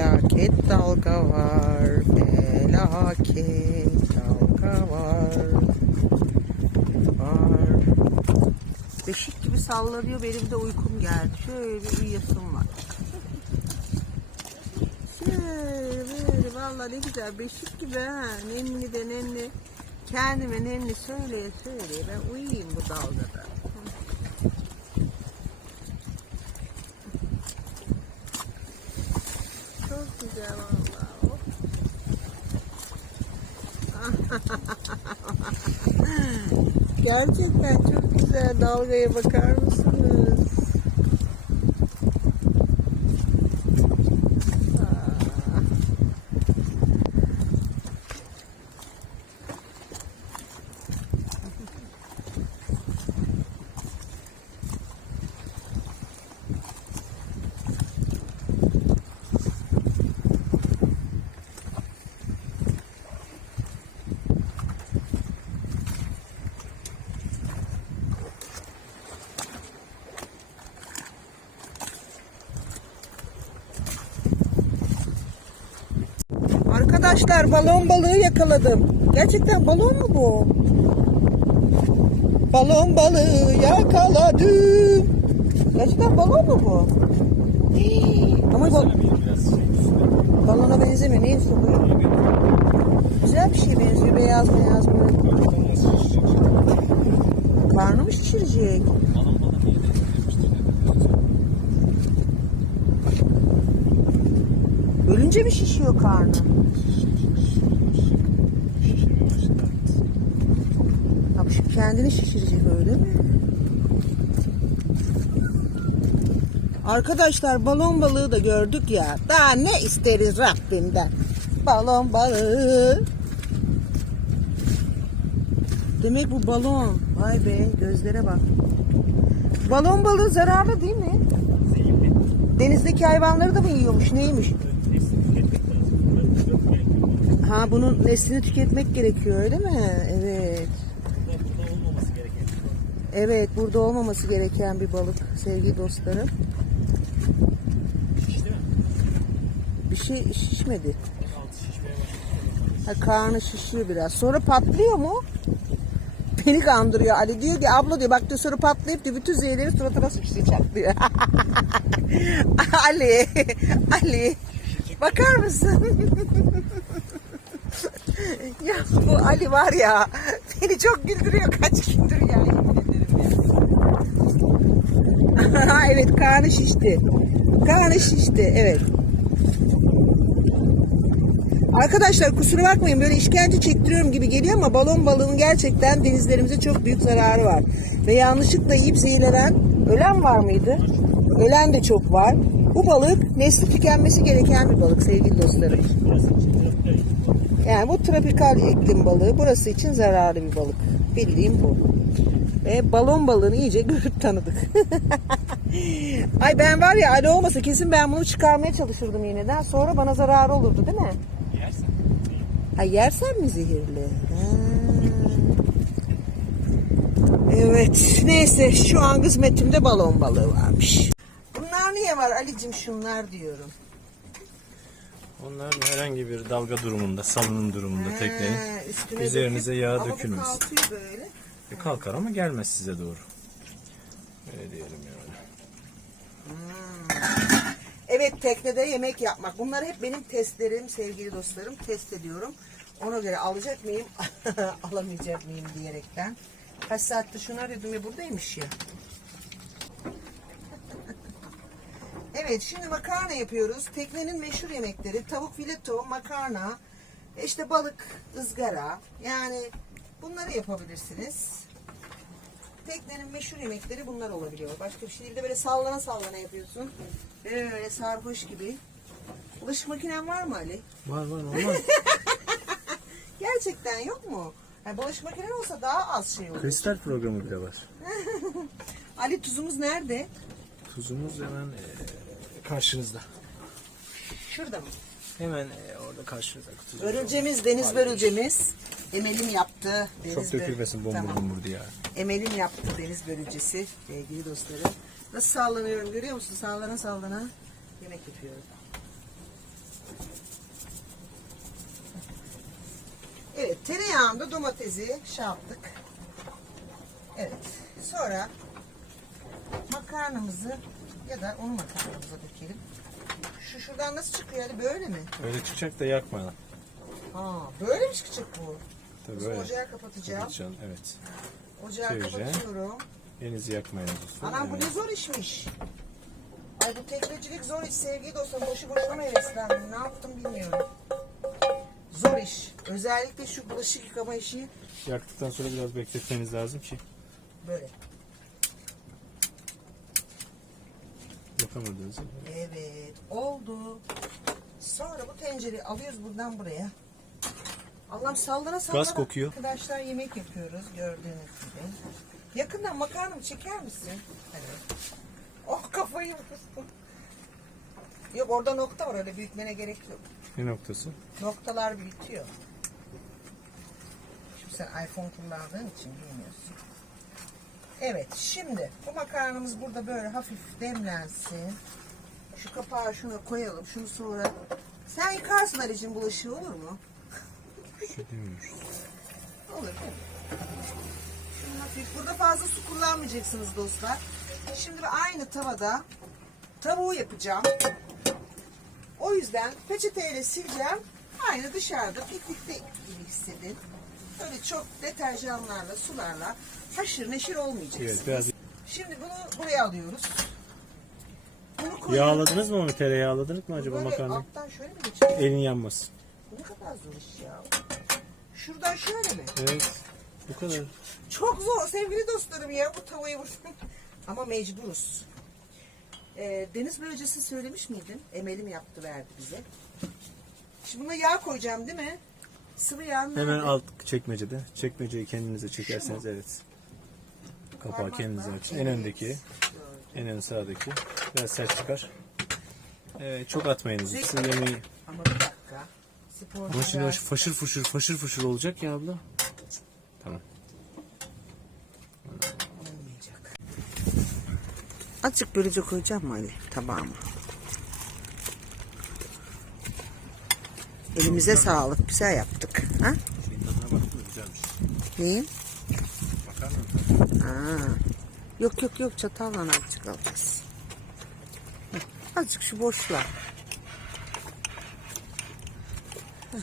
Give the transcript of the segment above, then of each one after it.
Felaket dalga var. Felaket dalga var. Var. Beşik gibi sallanıyor. Benim de uykum geldi. Şöyle bir uyuyasım var. Şöyle valla ne güzel beşik gibi ha. Nenni de nenni. Kendime nenni söyleye söyleye ben uyuyayım bu dalgada. Çok güzel valla. Gerçekten çok güzel dalgaya bakar mısınız? Aa. Arkadaşlar balon balığı yakaladım. Gerçekten balon mu bu? Balon balığı yakaladım. Gerçekten balon mu bu? Hii, Ama bal- balona benzemiyor. Neyse bu? Güzel bir şey benziyor. Beyaz beyaz mı? Karnı mı şişirecek? Ölünce mi şişiyor karnı? Şimdi kendini şişirecek öyle mi? Arkadaşlar balon balığı da gördük ya. Daha ne isteriz Rabbimden? Balon balığı. Demek bu balon. Vay be gözlere bak. Balon balığı zararlı değil mi? Denizdeki hayvanları da mı yiyormuş? Neymiş? Ha bunun neslini tüketmek gerekiyor öyle mi? Evet. Evet burada olmaması gereken bir balık sevgili dostlarım. Bir şey şişmedi. Ha, karnı şişiyor biraz. Sonra patlıyor mu? Beni kandırıyor. Ali diyor ki abla diyor bak diyor sonra patlayıp diyor bütün zehirleri suratına sıçrayacak diyor. Ali, Ali bakar mısın? ya bu Ali var ya beni çok güldürüyor kaç gündür ya evet karnı şişti. Karnı şişti evet. Arkadaşlar kusura bakmayın böyle işkence çektiriyorum gibi geliyor ama balon balığının gerçekten denizlerimize çok büyük zararı var. Ve yanlışlıkla yiyip zehirlenen ölen var mıydı? Ölen de çok var. Bu balık nesli tükenmesi gereken bir balık sevgili dostlarım. Yani bu tropikal iklim balığı burası için zararlı bir balık. Bildiğim bu. Ve balon balığını iyice görüp tanıdık. Ay ben var ya Ali olmasa kesin ben bunu çıkarmaya çalışırdım iğneden. Sonra bana zararı olurdu değil mi? Ha yersen mi zehirli? Ha. Evet neyse şu an kısmetimde balon balığı varmış. Bunlar niye var Ali'cim şunlar diyorum. Onlar herhangi bir dalga durumunda, salınım durumunda teknenin üstüne üzerinize döküp- yağ ama bu dökülmesin. kalkıyor böyle. E, kalkar ama gelmez size doğru. Öyle diyelim yani. Evet teknede yemek yapmak. Bunlar hep benim testlerim sevgili dostlarım. Test ediyorum. Ona göre alacak mıyım, alamayacak mıyım diyerekten. Kaç saattir şunu arıyordum ya buradaymış ya. Evet şimdi makarna yapıyoruz. Teknenin meşhur yemekleri tavuk fileto, makarna, işte balık, ızgara. Yani bunları yapabilirsiniz. Teknenin meşhur yemekleri bunlar olabiliyor. Başka bir şey değil de böyle sallana sallana yapıyorsun. Böyle sarhoş gibi. Bulaşık makinen var mı Ali? Var var olmaz. Gerçekten yok mu? Yani bulaşık makinen olsa daha az şey olur. Kristal programı bile var. Ali tuzumuz nerede? Tuzumuz hemen e, karşınızda. Şurada mı? Hemen e, orada karşınızda. Tuzumuz Börülcemiz, deniz börülcemiz. Emel'in yaptığı deniz Çok börü- dökülmesin bombur Tamam. bombur diye. Emel'in yaptığı deniz börülcesi sevgili dostlarım. Nasıl sallanıyorum görüyor musun? Sallana sallana yemek yapıyorum. Evet tereyağında domatesi şey yaptık. Evet. Sonra makarnamızı ya da un makarnamıza dökelim. Şu şuradan nasıl çıkıyor? Hadi böyle mi? Öyle çıkacak da yakma. Ha, böyle mi çıkacak bu? Tabii böyle. Ocağı kapatacağım. Kapatacaksın, Evet. Ocağı Çevireceksin. kapatıyorum. Elinizi yakmayın. Anam bu ne zor işmiş. Ay bu teknecilik zor iş sevgili dostum. Boşu boşuna heveslendim? Ne yaptım bilmiyorum. Zor iş. Özellikle şu bulaşık yıkama işi Yaktıktan sonra biraz bekletmeniz lazım ki böyle. Yapamadığınız gibi. Evet oldu. Sonra bu tencereyi alıyoruz buradan buraya. Allah'ım sallara sallara. Gaz kokuyor. Arkadaşlar yemek yapıyoruz gördüğünüz gibi. Yakından makarnamı çeker misin? Evet. Oh kafayı vurdum. Yok orada nokta var öyle büyütmene gerek yok. Ne noktası? Noktalar büyütüyor. Şimdi sen iPhone kullandığın için bilmiyorsun. Evet şimdi bu makarnamız burada böyle hafif demlensin. Şu kapağı şuna koyalım. Şunu sonra sen yıkarsın Ali'cim bulaşığı olur mu? Bir şey demiyoruz. Olur değil mi? Şunu hafif. Burada fazla su kullanmayacaksınız dostlar. Şimdi aynı tavada tavuğu yapacağım. O yüzden peçeteyle sileceğim. Aynı dışarıda piknikte gibi hissedin. Böyle çok deterjanlarla, sularla haşır neşir olmayacaksınız. Evet biraz Şimdi bunu buraya alıyoruz. Bunu koyuyoruz. Yağladınız mı onu? Tereyağladınız mı acaba Böyle makarnayı? alttan şöyle mi geçiyor? Elin yanmasın. Ne kadar zor iş ya. Şuradan şöyle mi? Evet. Bu kadar. Çok zor sevgili dostlarım ya bu tavayı vurdum. Ama mecburuz. Ee, deniz börülcesi söylemiş miydin? Emel'im yaptı verdi bize. Şimdi buna yağ koyacağım değil mi? Sıvı yağ nerede? Hemen alt çekmecede. Çekmeceyi kendinize çekerseniz evet. Kapağı Parmakla. kendinize açın. En öndeki, en ön sağdaki. Biraz sert çıkar. Evet, çok atmayınız. Zek- Sizin yemeği. Ama bir dakika. Spor Ama şimdi o faşır fuşur faşır fuşur olacak ya abla. Tamam. olmayacak. Azıcık börülce koyacağım mı Ali tabağıma? Elimize sağlık. Güzel yaptık. Ha? Şeyin tadına baktım güzelmiş. Neyin? Bakar mısın? Aa. Yok yok yok çatalla azıcık alacağız. Azıcık şu boşluğa. Heh.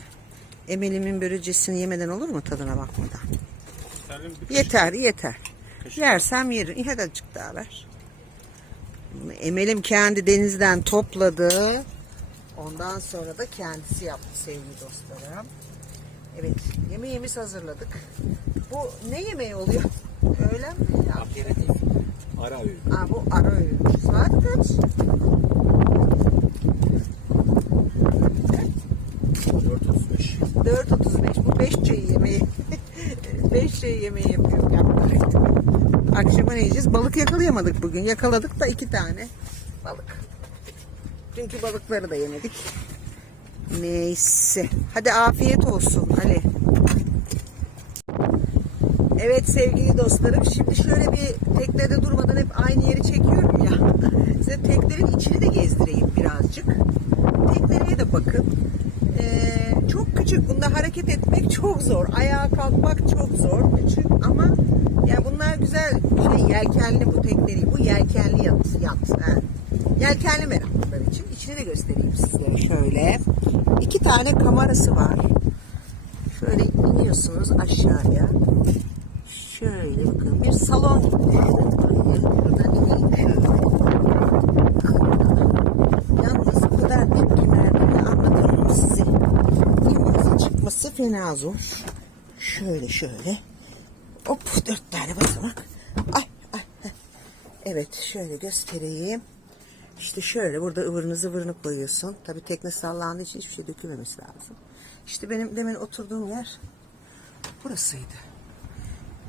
Emelimin börülcesini yemeden olur mu tadına bakmadan? Yeter yeter. Yersem yerim. Hadi azıcık daha ver. Emelim kendi denizden topladı. Ondan sonra da kendisi yaptı sevgili dostlarım. Evet yemeğimiz hazırladık. Bu ne yemeği oluyor? Öğlen mi? Aperatif. Ara öğün. Aa, bu ara öğün. Saat kaç? 4.35. 4.35. Bu 5 çayı yemeği. 5 çayı yemeği yapıyorum. Yaptık. Akşama ne yiyeceğiz? Balık yakalayamadık bugün. Yakaladık da iki tane balık. Dünkü balıkları da yemedik. Neyse. Hadi afiyet olsun Ali. Evet sevgili dostlarım şimdi şöyle bir teknede durmadan hep aynı yeri çekiyorum ya. Size teknenin içini de gezdireyim birazcık. Tekneye de bakın. Ee, çok küçük. Bunda hareket etmek çok zor. Ayağa kalkmak çok zor. Küçük ama ya bunlar güzel şey yelkenli bu tekneyi. Bu yelkenli yat. yat. Yelkenli meraklılar için. İçini de göstereyim sizlere şöyle. İki tane kamerası var. Şöyle iniyorsunuz aşağıya. Şöyle bakın bir salon gibi. Buradan ineyim şöyle. Yalnız bu kadar tepki verdiğini size. İmazın çıkması fena zor. Şöyle şöyle. Hop dört tane basamak. Ay ay. ay. Evet şöyle göstereyim. İşte şöyle burada ıvırını zıvırını koyuyorsun. Tabii tekne sallandığı için hiçbir şey dökülmemesi lazım. İşte benim demin oturduğum yer burasıydı.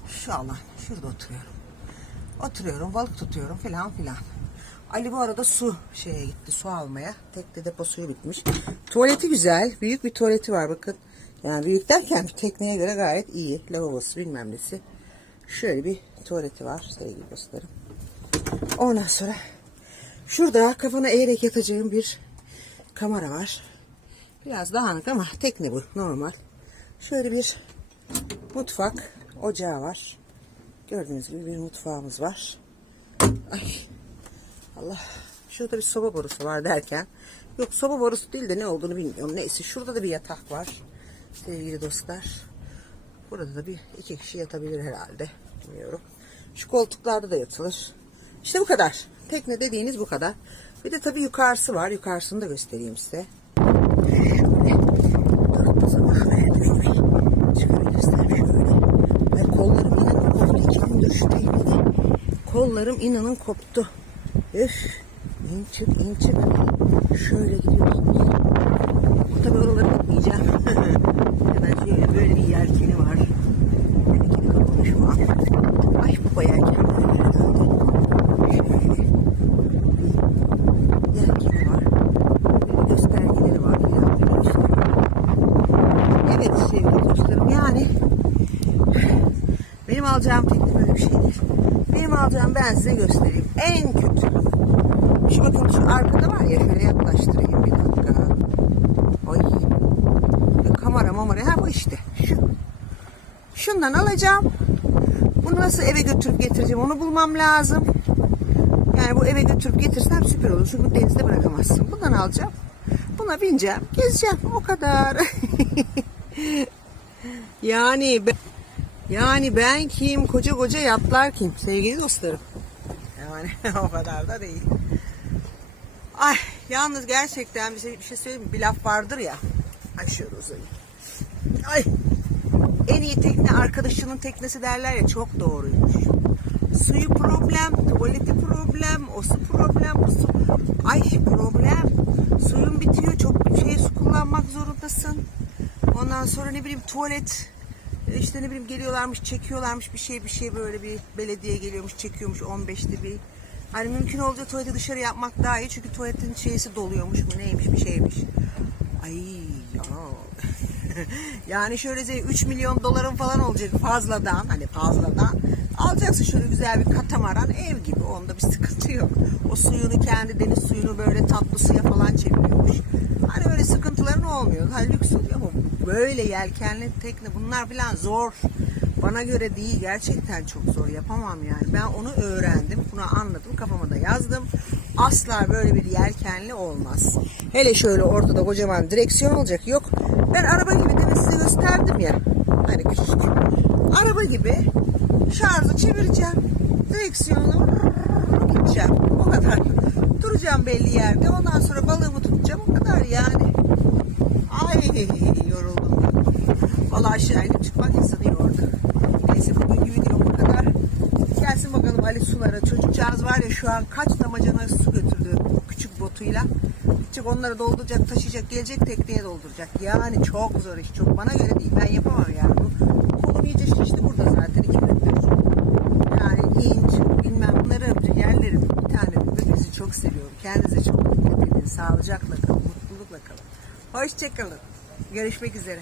Şu alan. Şurada oturuyorum. Oturuyorum, balık tutuyorum falan filan. Ali bu arada su şeye gitti, su almaya. Tekne depo suyu bitmiş. Tuvaleti güzel. Büyük bir tuvaleti var bakın. Yani büyük derken tekneye göre gayet iyi. Lavabosu bilmem nesi. Şöyle bir tuvaleti var sevgili dostlarım. Ondan sonra şurada kafana eğerek yatacağım bir kamera var. Biraz dağınık ama tekne bu normal. Şöyle bir mutfak ocağı var. Gördüğünüz gibi bir mutfağımız var. Ay Allah. Şurada bir soba borusu var derken. Yok soba borusu değil de ne olduğunu bilmiyorum. Neyse şurada da bir yatak var. Sevgili dostlar. Burada da bir iki kişi yatabilir herhalde. Bilmiyorum. Şu koltuklarda da yatılır. İşte bu kadar. Tekne dediğiniz bu kadar. Bir de tabii yukarısı var. Yukarısını da göstereyim size. Kollarım inanın koptu. Üf. İn çık in çık. Şöyle gidiyorsunuz. Tabii oraları gitmeyeceğim. Hemen şöyle böyle bir yelkeni var. Yelkeni kapalı şu an. Ay baba yelkenleri herhalde. Şöyle. Bir yelkeni var. Böyle göstergeleri var. falan işte. Evet sevgili dostlarım yani benim alacağım tekne böyle bir şey değil. Benim alacağım ben size göstereyim. En kötü. Şu bakın şu arkada var ya şöyle yaklaştırayım bir dakika. Ay. Ya kamera mamara ha bu işte. Şu. Şundan alacağım. Bunu nasıl eve götürüp getireceğim onu bulmam lazım. Yani bu eve götürüp getirsem süper olur. Çünkü denizde bırakamazsın. Bundan alacağım. Buna bineceğim. Gezeceğim. O kadar. yani ben, yani ben kim? Koca koca yatlar kim? Sevgili dostlarım. Yani o kadar da değil. Ay yalnız gerçekten bir şey, bir şey söyleyeyim mi? Bir laf vardır ya. Ay şöyle uzayayım. Ay en iyi tekne arkadaşının teknesi derler ya çok doğruymuş. Suyu problem, tuvaleti problem, o su problem, bu su... Ay problem. Suyun bitiyor, çok şey su kullanmak zorundasın. Ondan sonra ne bileyim tuvalet, işte ne bileyim geliyorlarmış, çekiyorlarmış bir şey bir şey böyle bir belediye geliyormuş, çekiyormuş 15'te bir. Hani mümkün olunca tuvaleti dışarı yapmak daha iyi çünkü tuvaletin şeysi doluyormuş mu neymiş bir şeymiş. Ay ya. yani şöyle şey 3 milyon doların falan olacak fazladan hani fazladan. Alacaksın şöyle güzel bir katamaran ev gibi onda bir sıkıntı yok. O suyunu kendi deniz suyunu böyle tatlı suya falan çeviriyormuş. Hani öyle sıkıntıların olmuyor. Ha lüks oluyor ama böyle yelkenli tekne bunlar falan zor. Bana göre değil gerçekten çok zor yapamam yani. Ben onu öğrendim. Bunu anladım. Kafama da yazdım. Asla böyle bir yelkenli olmaz. Hele şöyle ortada kocaman direksiyon olacak. Yok ben araba gibi demin size gösterdim ya. Hani küçücük. Araba gibi şarjı çevireceğim. Direksiyonu gideceğim. O kadar. Duracağım belli yerde. Ondan sonra balığımı tutacağım. O kadar yani. Ay yoruldum. Vallahi aşağı inip çıkmak insanı yordu. Neyse bugünkü video. Gelsin bakalım Ali sulara. Çocukcağız var ya şu an kaç damacana su götürdü bu küçük botuyla. Gidecek onları dolduracak, taşıyacak, gelecek tekneye dolduracak. Yani çok zor iş. Çok bana göre değil. Ben yapamam yani. Bu kolum iyice şişti burada zaten. iki gündür. Yani inç, bilmem bunları öptü, yerlerim. Bir tane hepinizi çok seviyorum. Kendinize çok dikkat edin. Sağlıcakla kalın, mutlulukla kalın. Hoşçakalın. Görüşmek üzere.